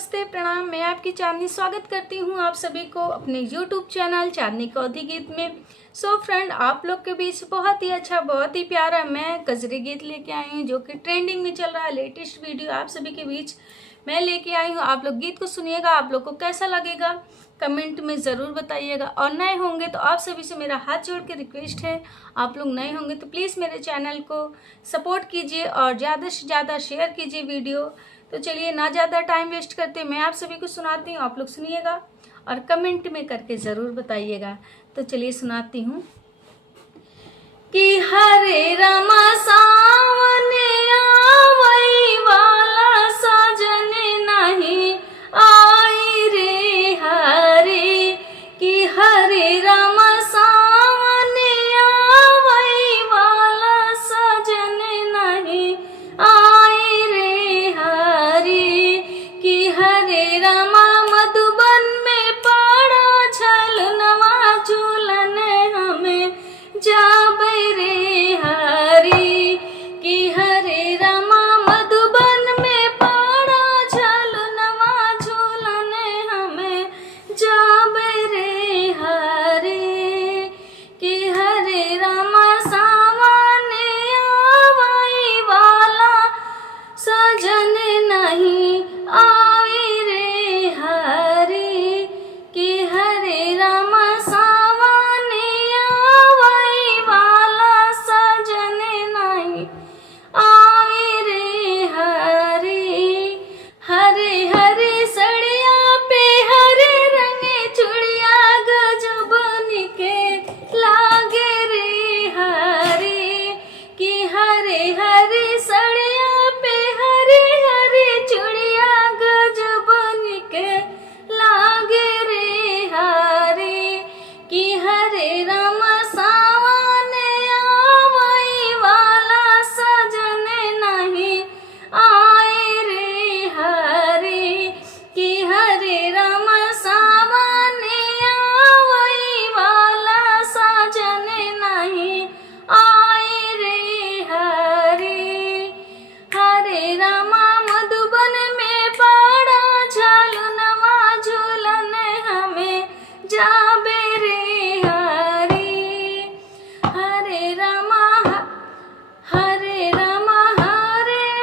नमस्ते प्रणाम। मैं आपकी चांदनी स्वागत करती हूँ आप सभी को अपने YouTube चैनल चांदनी कौधी गीत में। सो फ्रेंड, आप लोग के बीच बहुत ही अच्छा, बहुत ही प्यारा मैं गजरी गीत लेके आई हूँ जो कि ट्रेंडिंग में चल रहा है। लेटेस्ट वीडियो आप सभी के बीच मैं लेके आई हूँ। आप लोग गीत को सुनिएगा, आप लोग को कैसा लगेगा कमेंट में ज़रूर बताइएगा। और नए होंगे तो आप सभी से मेरा हाथ जोड़ के रिक्वेस्ट है, आप लोग नए होंगे तो प्लीज़ मेरे चैनल को सपोर्ट कीजिए और ज़्यादा से ज़्यादा शेयर कीजिए वीडियो। तो चलिए ना ज़्यादा टाइम वेस्ट करते, मैं आप सभी को सुनाती हूँ, आप लोग सुनिएगा और कमेंट में करके ज़रूर बताइएगा। तो चलिए सुनाती हूँ कि हरे रमा सावन आवई वाला सजन नहीं आई रे हरे, कि हरे रमा सावन आवई वाला सजन नहीं आई रे हरे, कि हरे रमा मधुबन में पड़ा झलनवा झूलन हमें जाबे रे हरी, कि हरे रमा मधुबन में पड़ा झलनवा झूलन हमें जाबे रे हरी, कि हरे रमा सावन आवई वाला सजन नहीं आई रे हरी, कि हरे रमा सावन आवई वाला सजन नहीं आई रे हरी। हरे हरे सड़िया पे हरे रंगे चुड़िया गजबन के लागे रे हरी, कि हरे हरे सड़िया पे हरे हरे चुड़िया गजबन के लागे रे हरी, कि हरे रमा सावन आवई वाला सजन नहीं आए रे हरी, कि हरे रमा सावन आवई वाला सजन नहीं आए रे हरी। हरे रमा मधुबन में पड़ा झलनवा झूलन हमें जाबे रे हरी, हरे रमा हरे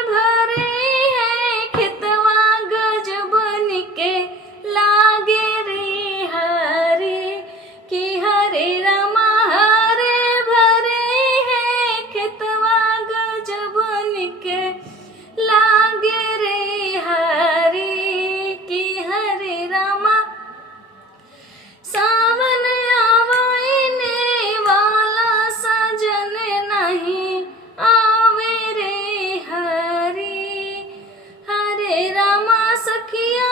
भरे है खेतवा गजबन के लागे रे हरी, कि हरे रमा हरे भरे है खेतवा गजबन के लागे रे हरी, कि हरे रमा सावन आवने वाला सजन नहीं आवे रे हरी, हरे रमा सखिया